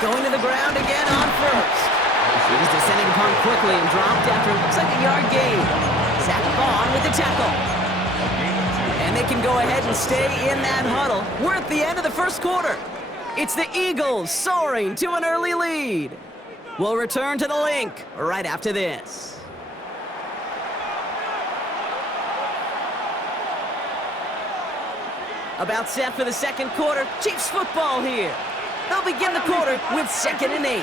Going to the ground again on first. He's descending upon quickly and dropped after it looks like a yard gain. Zach Bond with the tackle. And they can go ahead and stay in that huddle. We're at the end of the first quarter. It's the Eagles soaring to an early lead. We'll return to the link right after this. About set for the second quarter. Chiefs football here. They'll begin the quarter with 2nd and 8.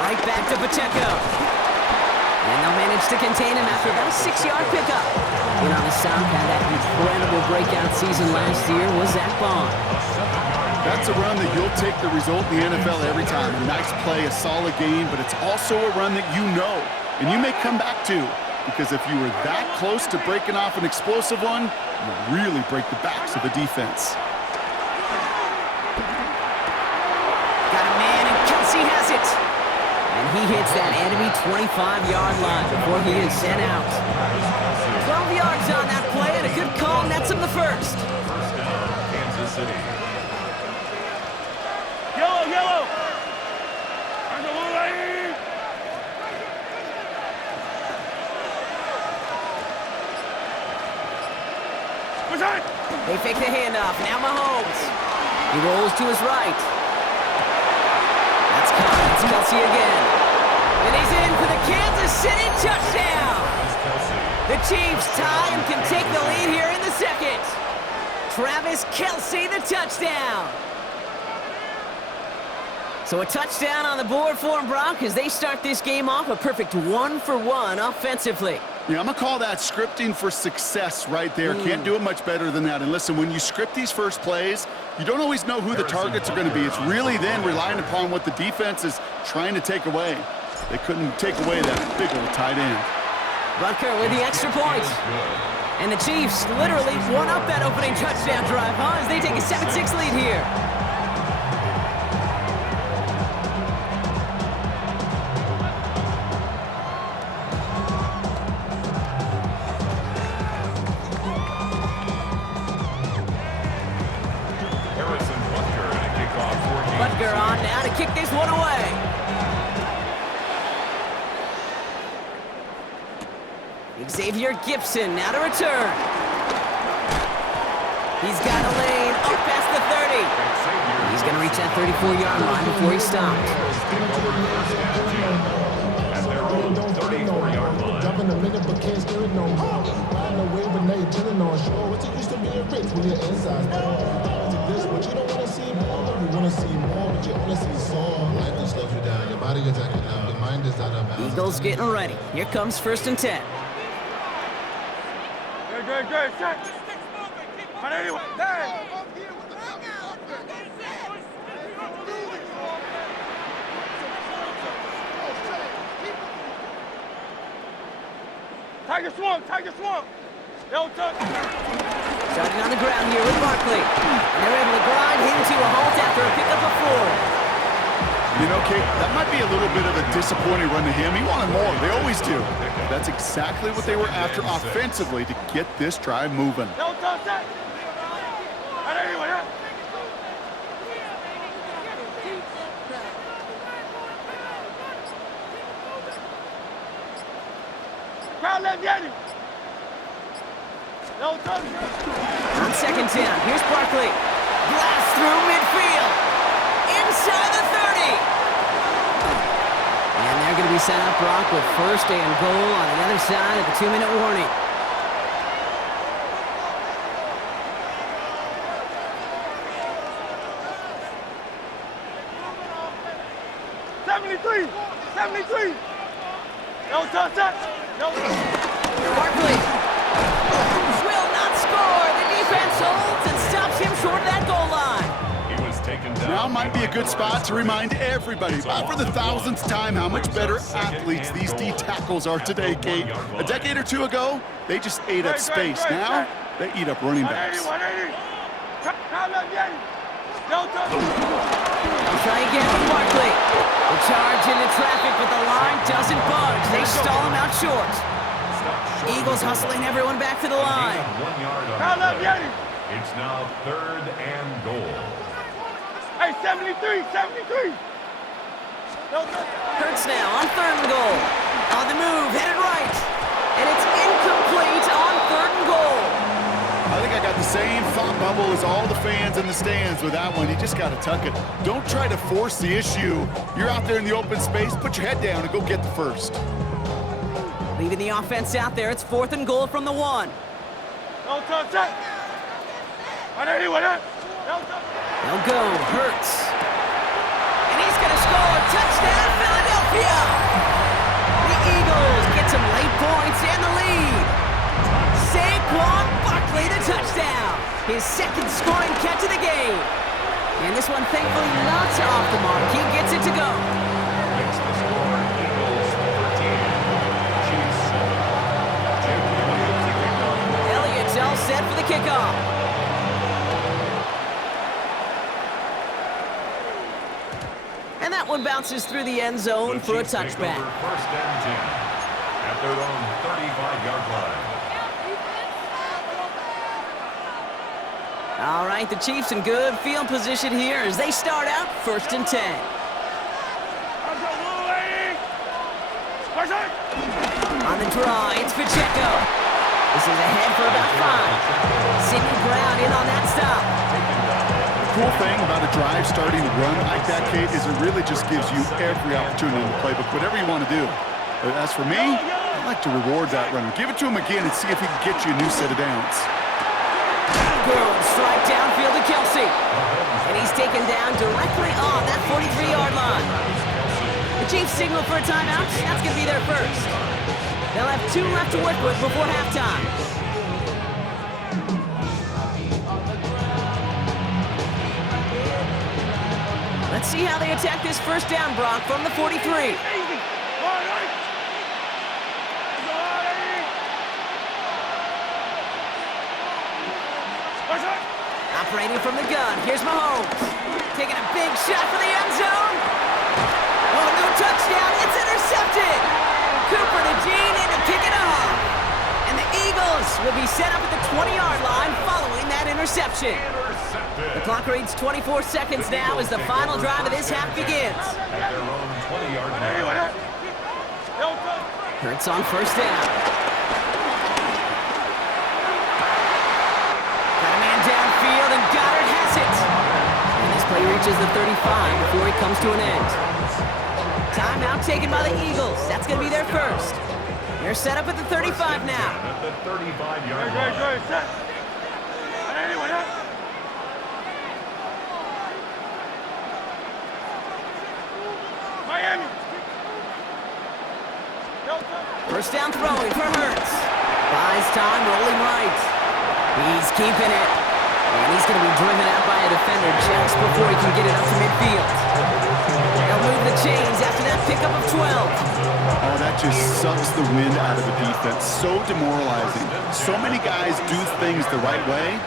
Right back to Pacheco. And they'll manage to contain him after about a 6-yard pickup. And on the stop, had that incredible breakout season last year was Zach Bond. That's a run that you'll take the result in the NFL every time. A nice play, a solid game, but it's also a run that you know, and you may come back to, because if you were that close to breaking off an explosive one, you really break the backs of the defense. Got a man, and Kelsey has it. And he hits that enemy 25-yard line before he is sent out. 12 yards on that play, and a good call nets him the first. Kansas City. Yellow! They fake the handoff. Now Mahomes. He rolls to his right. That's caught. It's Kelsey again. And he's in for the Kansas City touchdown. The Chiefs tie and can take the lead here in the second. Travis Kelsey, the touchdown. So a touchdown on the board for them, Brock, as they start this game off a perfect 1-for-1 offensively. Yeah, I'm going to call that scripting for success right there. Can't do it much better than that. And listen, when you script these first plays, you don't always know who the targets are going to be. It's really then relying upon what the defense is trying to take away. They couldn't take away that big old tight end. Butker with the extra point. And the Chiefs literally won up that opening touchdown drive, huh, as they take a 7-6 lead here. Butker on now to kick this one away. Xavier Gibson now to return. He's got a lane up past the 30. He's going to reach that 34-yard line before he stopped. At their own 34-yard line. Jumping a minute but can't steer it no more. Riding away but now you're chilling on shore. What's it used to being rich when your inside's poor? This, but you don't want to see more. You want to see more, but you only see sore. Life just slows you down. Your body is acting up. Your mind is out of bounds. Eagles getting ready. Here comes 1st and 10. Good. Check. But anyway, hey. Tiger swamp. Don't touch. Starting on the ground here with Barkley. And they're able to grind him to a halt after a pickup of 4. You know, Kate, that might be a little bit of a disappointing run to him. He wanted more. They always do. That's exactly what they were after offensively to get this drive moving. Don't touch that. But anyway, yeah. Crowd, let get him. Don't touch it. On 2nd down, here's Barkley. Blast through midfield. Inside the 30. And they're going to be set up, Brock, with 1st and goal on the other side of the 2-minute warning. Don't touch that. Barkley will not score. The defense holds and stops him short of that goal line. He was taken down. Now might be a good spot to remind everybody, for the 1000th time, how much better athletes these D tackles are today, Kate. A decade or two ago, they just ate up space. Now, they eat up running backs. Don't touch it. I'll try again with Barkley. The charge into traffic, but the line doesn't budge. They stall him out short. Eagles hustling everyone back to the line. 1 yard on the play. It's now 3rd and goal. Hey, Hey, 73, 73. Hurts now on 3rd and goal. On the move, headed right. And it's incomplete on 3rd and goal. I think I got the same thought bubble as all the fans in the stands with that one. You just got to tuck it. Don't try to force the issue. You're out there in the open space. Put your head down and go get the first. Leaving the offense out there. It's 4th and goal from the 1. No touch it. They'll go. Hurts. And he's going to score. Touchdown, Philadelphia. The Eagles get some late points and the lead. Saquon Barkley, the touchdown. His 2nd scoring catch of the game. And this one, thankfully, not off the mark. He gets it to go. Makes the score Eagles 13, Chiefs 7. Jim Elliott to kick off. Elliott's all set for the kickoff. And that one bounces through the end zone for a The Chiefs take touchback. over 1st and 10 at their own 35-yard line. All right, the Chiefs in good field position here as they start out 1st and 10. On the draw, it's Pacheco. This is ahead for about 5. Sidney Brown in on that stop. The cool thing about a drive starting to run like that, Kate, is it really just gives you every opportunity in the playbook, whatever you want to do. As for me, I like to reward that runner. Give it to him again and see if he can get you a new set of downs. Good strike downfield to Kelsey. And he's taken down directly on that 43-yard line. The Chiefs signal for a timeout. That's going to be their first. They'll have 2 left to work with before halftime. Let's see how they attack this first down, Brock, from the 43. Operating from the gun, here's Mahomes. Taking a big shot for the end zone. Oh, no touchdown, it's intercepted. Cooper to Jean in to pick it off. And the Eagles will be set up at the 20-yard line following that interception. The clock reads 24 seconds now as the final drive of this half begins. At their own 20-yard line. Hurts on 1st down. Got a man downfield, and Goddard has it. And this play reaches the 35 before it comes to an end. Timeout taken by the Eagles. That's going to be their first. They're set up at the 35 now. At the 35-yard line. First down throwing for Hurts. Buys time, rolling right. He's keeping it. And he's going to be driven out by a defender just before he can get it up to midfield. They'll move the chains after that pickup of 12. Oh, that just sucks the wind out of the defense. So demoralizing. So many guys do things the right way,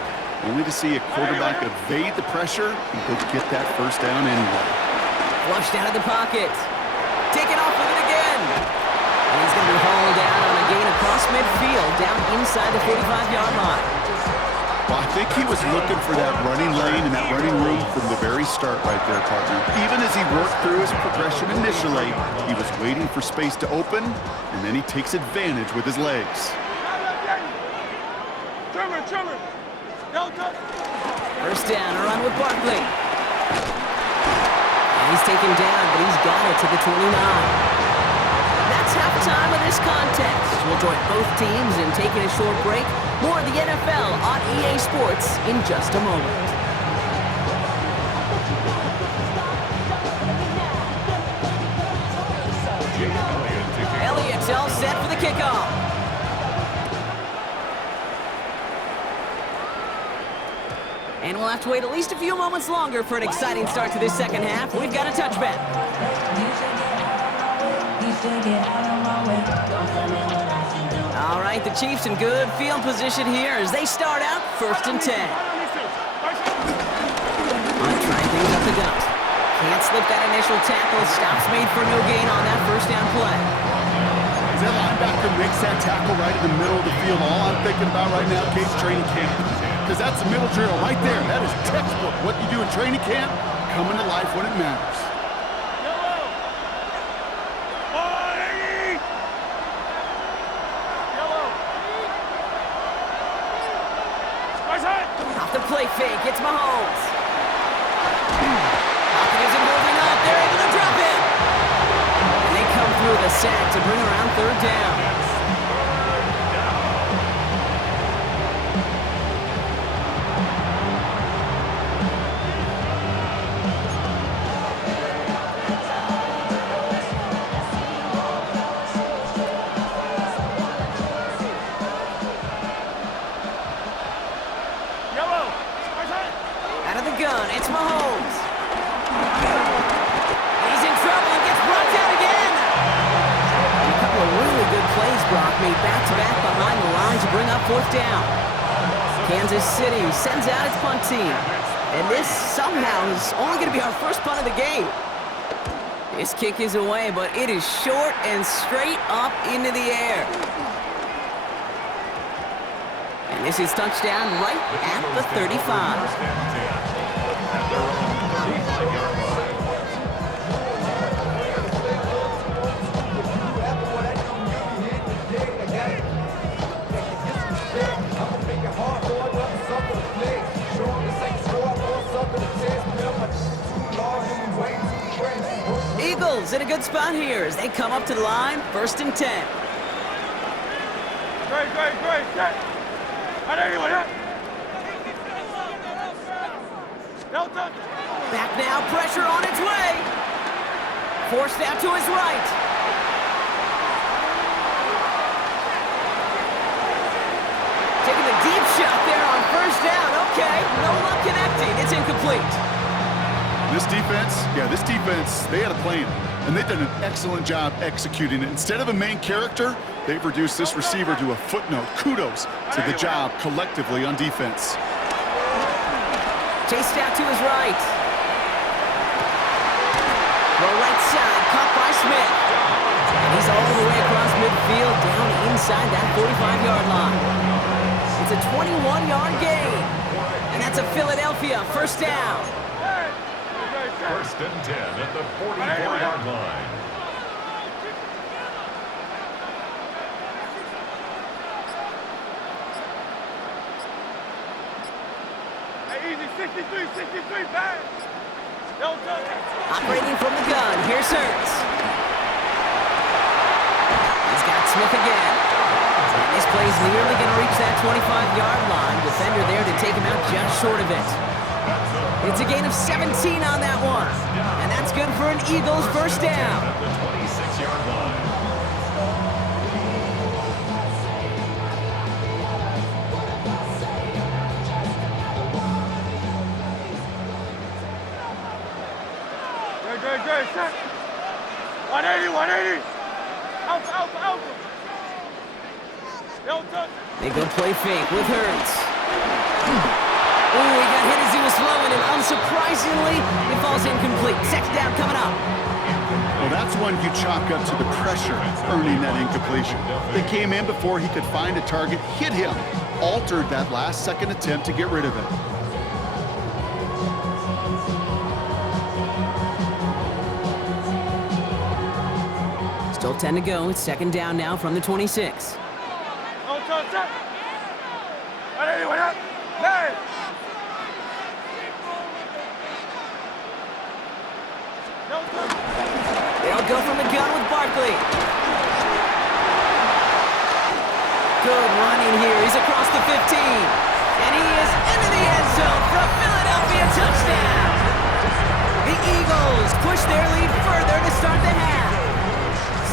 only to see a quarterback evade the pressure and go get that first down anyway. Flushed out of the pocket. Taken off with it again. And he's going to be hauled down on a gain across midfield, down inside the 45-yard line. Well, I think he was looking for that running lane and that running room from the very start right there, partner. Even as he worked through his progression initially, he was waiting for space to open, and then he takes advantage with his legs. First down, a run with Barkley. And he's taken down, but he's got it to the 29. That's halftime of this contest. We'll join both teams in taking a short break. More of the NFL on EA Sports in just a moment. Elliott's all set for the kickoff. And we'll have to wait at least a few moments longer for an exciting start to this second half. We've got a touchback. All right, the Chiefs in good field position here as they start out 1st and 10. Trying things up the gut. Can't slip that initial tackle. Stops made for no gain on that first down play. As that linebacker makes that tackle right in the middle of the field, all I'm thinking about right now, Cade's training camp. Because that's the middle drill right there. That is textbook. What you do in training camp, coming to life when it matters. Yellow. 180. Yellow. Right side. Off the play fake, it's Mahomes. Pocket isn't moving up, they're able to drop it. And they come through the sack to bring around third down. Yellow. Right side. Out of the gun, it's Mahomes. He's in trouble and gets brought down again. And a couple of really good plays, Brock, made back-to-back behind the line to bring up fourth down. Kansas City sends out its punt team. And this somehow is only going to be our first punt of the game. This kick is away, but it is short and straight up into the air. And this is touchdown right at the 35. First and 10 at their own 35-yard line. Eagles in a good spot here as they come up to the line, first and 10. Great. Set. 180. What up? Delta. Back now, pressure on its way. Forced out to his right. Taking the deep shot there on first down. Okay, no luck connecting. It's incomplete. This defense, they had a plan, and they've done an excellent job executing it. Instead of a main character, they've reduced this receiver to a footnote. Kudos to the job collectively on defense. Chased out to his right. Throw right side, caught by Smith. And he's all the way across midfield, down inside that 45-yard line. It's a 21-yard gain. And that's a Philadelphia first down. First and 10 at the 44-yard line. Hey, easy. 63, bang. Delta. Operating from the gun, here's Hurts. He's got Smith again. And this play's nearly going to reach that 25-yard line. Defender there to take him out just short of it. It's a gain of 17 on that one. And that's good for an Eagles first down. At the 26-yard line. Great. Set. 180. Alpha. Delta. They go play fake with Hurts. Ooh, he got hit as he was flowing, and unsurprisingly, it falls incomplete. Second down coming up. Well, that's one you chalk up to the pressure earning that incompletion. They came in before he could find a target, hit him, altered that last-second attempt to get rid of it. Still 10 to go. It's second down now from the 26. Delta. Set. 180. What up? Nine. Delta. They'll go from the gun with Barkley. Good running here. He's across the 15. And he is into the end zone for a Philadelphia touchdown. The Eagles push their lead further to start the half.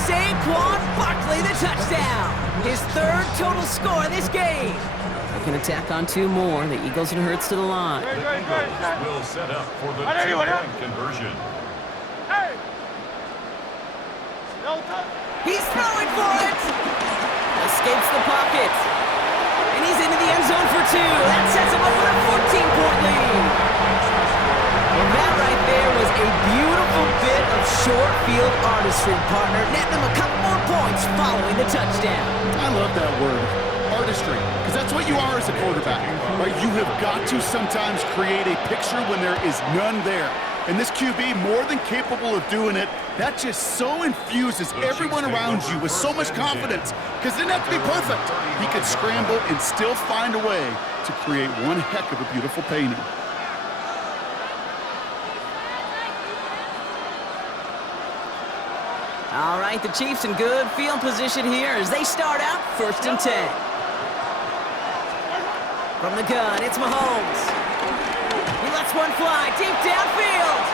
Saquon Barkley, the touchdown. His third total score in this game. They can attack on two more. The Eagles and Hurts to the line. The Eagles will set up for the 180. What up? two-point conversion. Hey. Delta. He's throwing for it. Escapes the pocket. And he's into the end zone for two. That sets him up with a 14-point lead. And that right there was a beautiful bit of short field artistry, partner. Netting them a couple more points following the touchdown. I love that word, artistry, because that's what you are as a quarterback, right? You have got to sometimes create a picture when there is none there. And this QB, more than capable of doing it, that just so infuses everyone around you with so much confidence, because it didn't have to be perfect. He could scramble and still find a way to create one heck of a beautiful painting. All right, the Chiefs in good field position here as they start out 1st and 10. From the gun, it's Mahomes. He lets one fly deep downfield.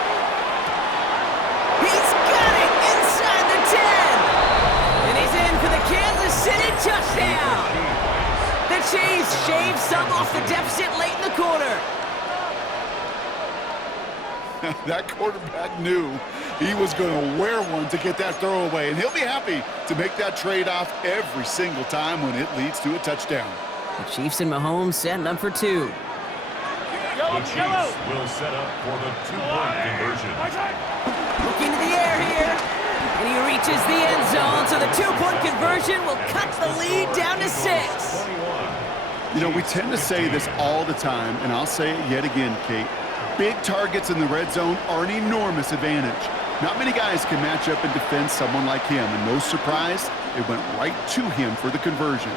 He's got it inside the 10. And he's in for the Kansas City touchdown. The Chiefs shave some off the deficit late in the quarter. That quarterback knew he was going to wear one to get that throw away, and he'll be happy to make that trade-off every single time when it leads to a touchdown. The Chiefs and Mahomes setting up for 2. The Chiefs will set up for the 2-point conversion. Looking to the air here, and he reaches the end zone, so the 2-point conversion will cut the lead down to 6. You know, we tend to say this all the time, and I'll say it yet again, Kate. Big targets in the red zone are an enormous advantage. Not many guys can match up and defend someone like him, and no surprise, it went right to him for the conversion.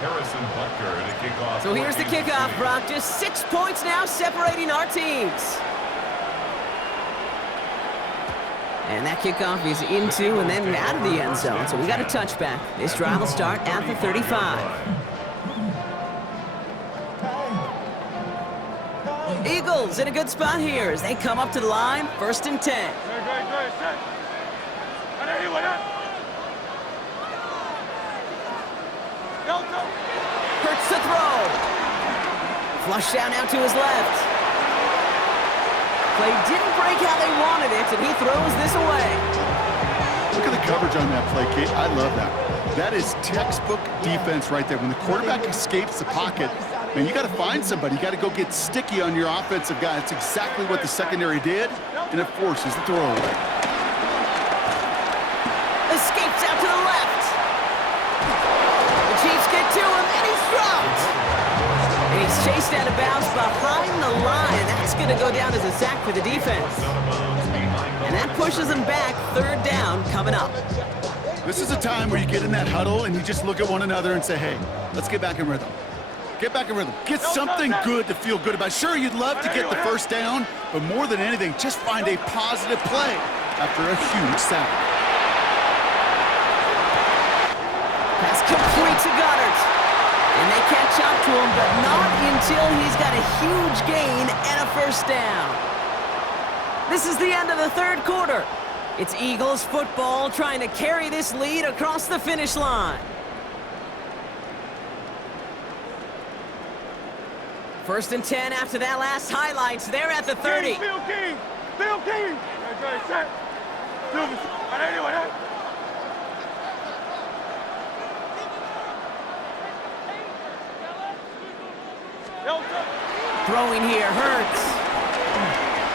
Harrison Butker at a kickoff. So here's the kickoff, Brock. Just 6 points now separating our teams. And that kickoff is into and then out of the end zone. So we got a touchback. This drive will start at the 35. Eagles in a good spot here as they come up to the line, 1st and 10. Hurts the throw. Flush down out to his left. Play didn't break how they wanted it, and he throws this away. Look at the coverage on that play, Kate. I love that. That is textbook defense right there. When the quarterback escapes the pocket, man, you got to find somebody. You got to go get sticky on your offensive guy. That's exactly what the secondary did, and it forces the throwaway. Escapes out to the left. The Chiefs get to him, and he's dropped. And he's chased out of bounds behind the line. That's going to go down as a sack for the defense. And that pushes them back, 3rd down coming up. This is a time where you get in that huddle and you just look at one another and say, hey, let's get back in rhythm. Get back in rhythm. Get something good to feel good about. Sure, you'd love to get the 1st down, but more than anything, just find a positive play after a huge sack. Pass complete to Goddard. And they catch up to him, but not until he's got a huge gain and a 1st down. This is the end of the 3rd quarter. It's Eagles football trying to carry this lead across the finish line. 1st and 10 after that last highlights. They're at the 30. Bill King! Bill King! Set. Throwing here, Hurts.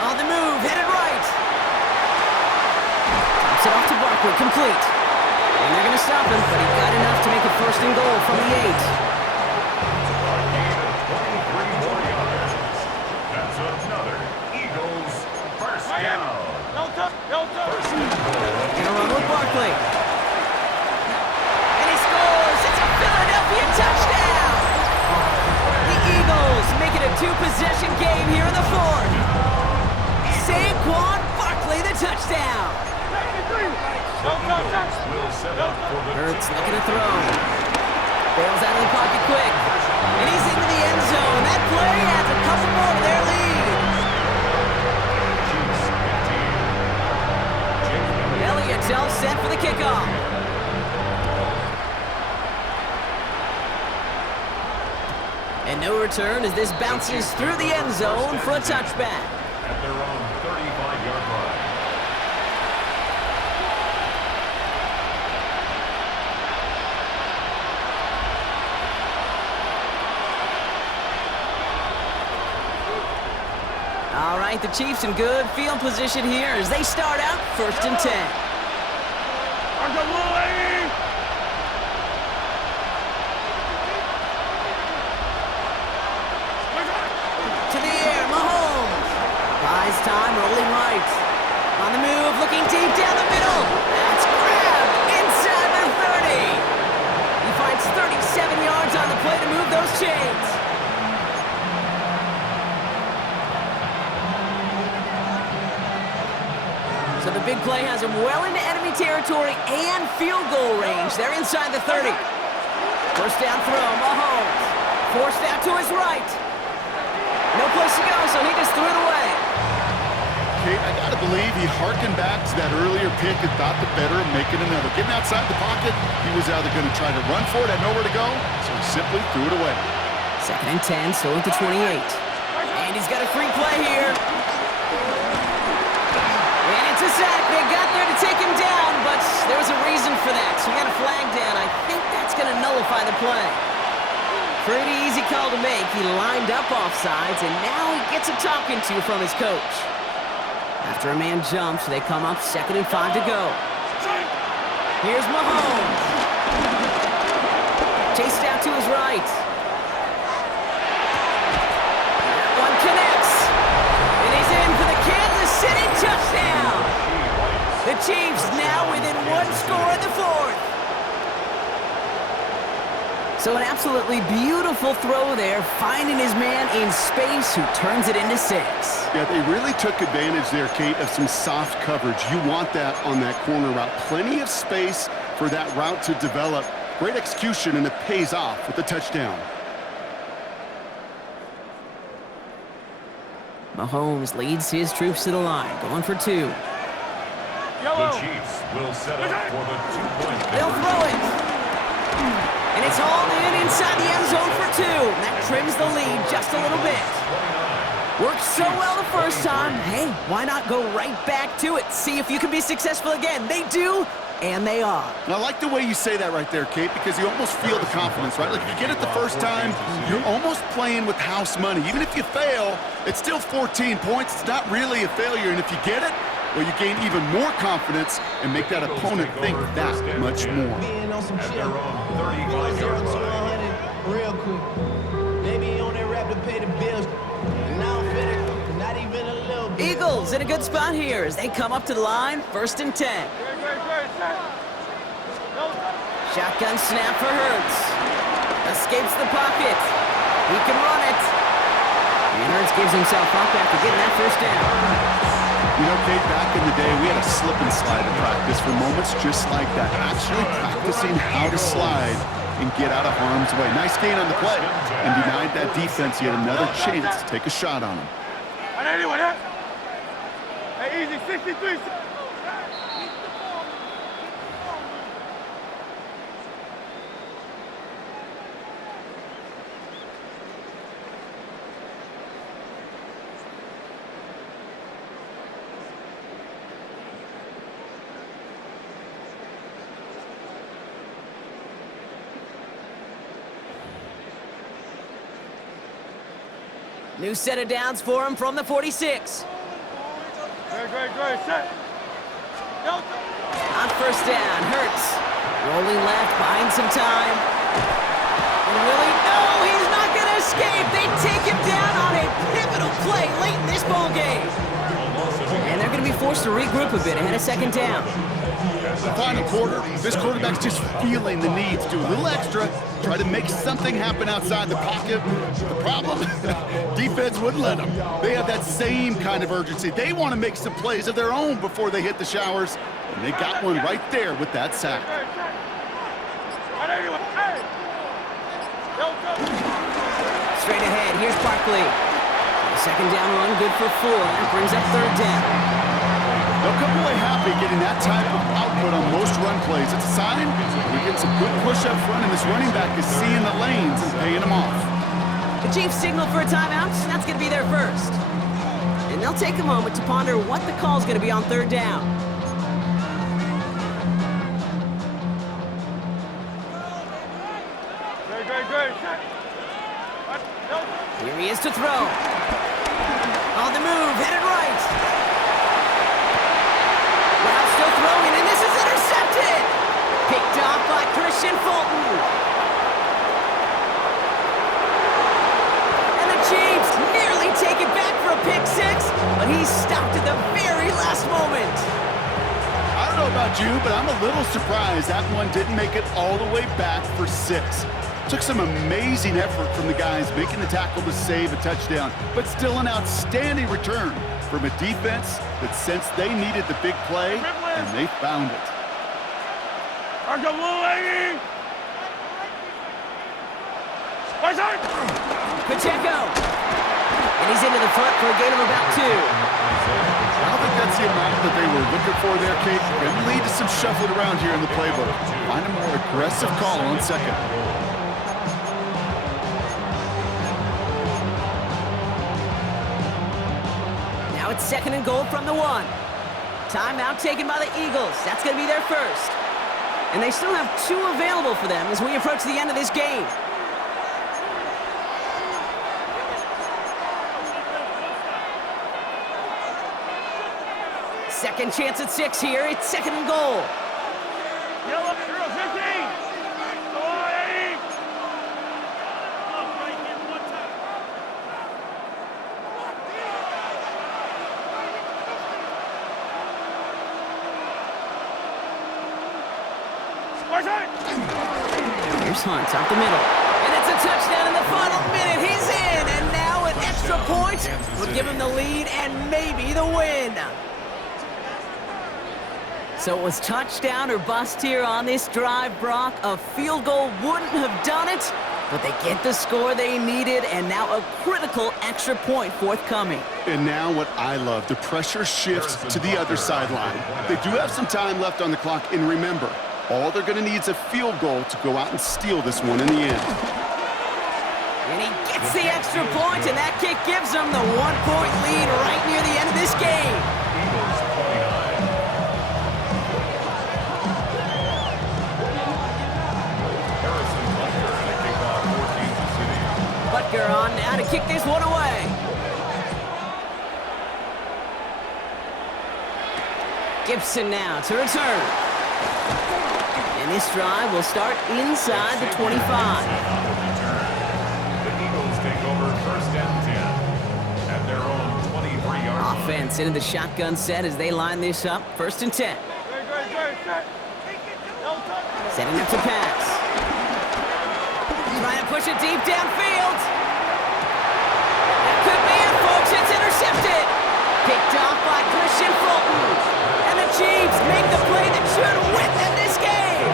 On the move, headed right. Tops it off to Barkley, complete. And they're going to stop him, but he got enough to make it 1st and goal from the 8. That's another Eagles 1st down. Gonna run with Barkley. And he scores! It's a Philadelphia touchdown! The Eagles make it a 2-possession game here in the 4th. Saquon Barkley, the touchdown! Hurts looking to throw. Bails out of the pocket quick. And he's into the end zone. That play adds a couple more to their lead. Elliott's all set for the kickoff. And no return as this bounces through the end zone for a touchback. At their own 35-yard line. All right, the Chiefs in good field position here as they start out 1st and 10. To the air, Mahomes. Buys time, rolling right. On the move, looking deep down the middle. That's grabbed inside the 30. He finds 37 yards on the play to move those chains. So the big play has him well into enemy territory and field goal range. They're inside the 30. First down throw, Mahomes. Forced out to his right. No place to go, so he just threw it away. Kate, I gotta believe he hearkened back to that earlier pick and thought the better of making another. Getting outside the pocket, he was either going to try to run for it, had nowhere to go, so he simply threw it away. 2nd and 10, still at the 28. And he's got a free play here. And it's a sack. They got there to take him down, but there was a reason for that. So he got a flag down. I think that's going to nullify the play. Pretty easy call to make. He lined up offsides, and now he gets a talking to from his coach. After a man jumps, they come up 2nd and 5 to go. Here's Mahomes. Chased out to his right. That one connects. And he's in for the Kansas City touchdown. The Chiefs now within one score in the 4th. So an absolutely beautiful throw there, finding his man in space who turns it into 6. Yeah, they really took advantage there, Kate, of some soft coverage. You want that on that corner route. Plenty of space for that route to develop. Great execution, and it pays off with the touchdown. Mahomes leads his troops to the line, going for 2. The Chiefs will set up for the 2-point They'll throw it. And it's hauled in inside the end zone for 2. That trims the lead just a little bit. Worked so well the first time. Hey, why not go right back to it? See if you can be successful again. They do, and they are. And I like the way you say that right there, Kate, because you almost feel the confidence, right? Like if you get it the first time, you're almost playing with house money. Even if you fail, it's still 14 points. It's not really a failure. And if you get it, well, you gain even more confidence and make that opponent think that much more. Being on some at shit. their own Going 0 35-yard to line. 100 real quick. They be on their rap to pay the bills. And now I'm finished. Not even a little bit. Eagles in a good spot here as they come up to the line, 1st and 10. Shotgun snap for Hurts. Escapes the pocket. He can run it. And Hurts gives himself up after getting that first down. You know, Kate, back in the day, we had a slip and slide in practice for moments just like that. Actually practicing how to slide and get out of harm's way. Nice gain on the play, and denied that defense yet another chance to take a shot on him. Hey, easy, 63. New set of downs for him from the 46. Great, set. On 1st down, Hurts. Rolling left, buying some time. And Willie, no, he's not going to escape. They take him down on a pivotal play late in this ball game. And they're going to be forced to regroup a bit ahead of 2nd down. The final quarter, this quarterback's just feeling the need to do a little extra, try to make something happen outside the pocket. The problem, defense wouldn't let them. They have that same kind of urgency. They want to make some plays of their own before they hit the showers, and they got one right there with that sack. Straight ahead, here's Barkley. The 2nd down run, good for 4. That brings up 3rd down. They'll come away happy getting that type of output on most run plays. It's a sign we get some good push up front, and this running back is seeing the lanes and paying them off. The Chiefs signal for a timeout. That's going to be their first. And they'll take a moment to ponder what the call is going to be on 3rd down. Great. Here he is to throw. On the move, headed right. Wow, still throwing, and this is intercepted. Picked off by Christian Fulton. And the Chiefs nearly take it back for a pick 6, but He stopped at the very last moment. I don't know about you, but I'm a little surprised that one didn't make it all the way back for 6. Took some amazing effort from the guys making the tackle to save a touchdown, but still an outstanding return from a defense that sensed they needed the big play, and they found it. Pacheco. And he's into the front for a gain of about 2. I don't think that's the amount that they were looking for there, Kate. Going to lead to some shuffling around here in the playbook. Find a more aggressive call on second. Now it's 2nd and goal from the 1. Timeout taken by the Eagles. That's going to be their first. And they still have 2 available for them as we approach the end of this game. Second chance at 6 here. It's 2nd and goal. Yellow, 15. Go on, Eddie. Here's Hunt up the middle. And it's a touchdown in the final minute. He's in. And now an extra point would give him the lead and maybe the win. So it was touchdown or bust here on this drive, Brock. A field goal wouldn't have done it, but they get the score they needed, and now a critical extra point forthcoming. And now what I love, the pressure shifts to the other sideline. They do have some time left on the clock, and remember, all they're going to need is a field goal to go out and steal this one in the end. And he gets the extra point, and that kick gives them the 1-point lead right near the end of this game. Eagles 29. Butker on now to kick this one away. Gibson now to return. And this drive will start inside the 25. The Eagles take over 1st and 10 at their own 23-yard line. Offense into the shotgun set as they line this up. 1st and 10. Setting up to pass. Trying to push it deep downfield. That could be it, folks. It's intercepted. Picked off by Christian Fulton. And the Chiefs make the play that should win them this game.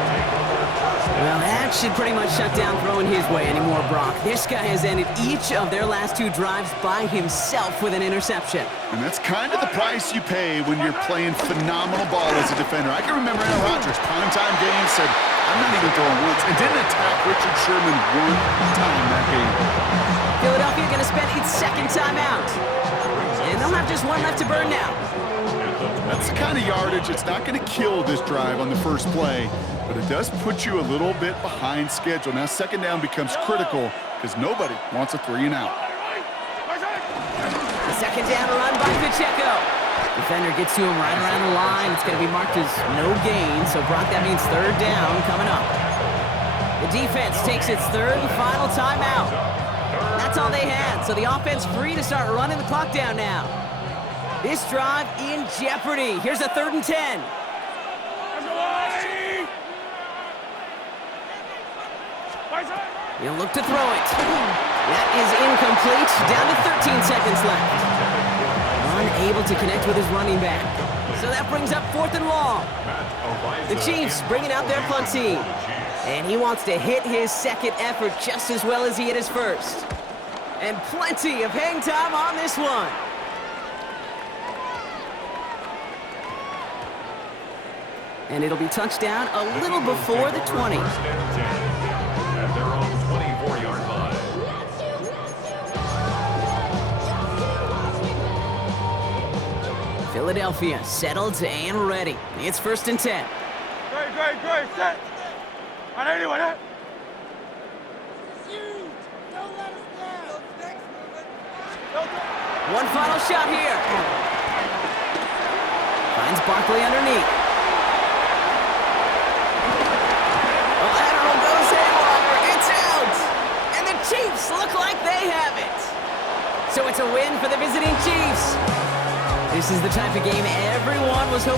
Well, that should pretty much shut down throwing his way anymore, Brock. This guy has ended each of their last 2 drives by himself with an interception. And that's kind of the price you pay when you're playing phenomenal ball as a defender. I can remember Aaron Rodgers, primetime game, said, I'm not even throwing once, and didn't attack Richard Sherman one time that game. Philadelphia going to spend its 2nd timeout. And they'll have just 1 left to burn now. That's the kind of yardage. It's not going to kill this drive on the first play, but it does put you a little bit behind schedule. Now 2nd down becomes critical because nobody wants a 3 and out. The 2nd down run by Pacheco. Defender gets to him right around the line. It's going to be marked as no gain, so Brock, that means 3rd down coming up. The defense takes its 3rd and final timeout. That's all they had, so the offense free to start running the clock down now. This drive in jeopardy. Here's a 3rd and 10. He'll look to throw it. That is incomplete. Down to 13 seconds left. Unable to connect with his running back. So that brings up 4th and long. The Chiefs bringing out their punt team. And he wants to hit his 2nd effort just as well as he hit his 1st. And plenty of hang time on this one. And it'll be touchdown a little before the 20. 1st and 10 at their own 24-yard line. Philadelphia settled and ready. It's 1st and 10. Great, set. On anyone, huh? One final shot here. Finds Barkley underneath. The lateral goes haywire. It's out. And the Chiefs look like they have it. So it's a win for the visiting Chiefs. This is the type of game everyone was hoping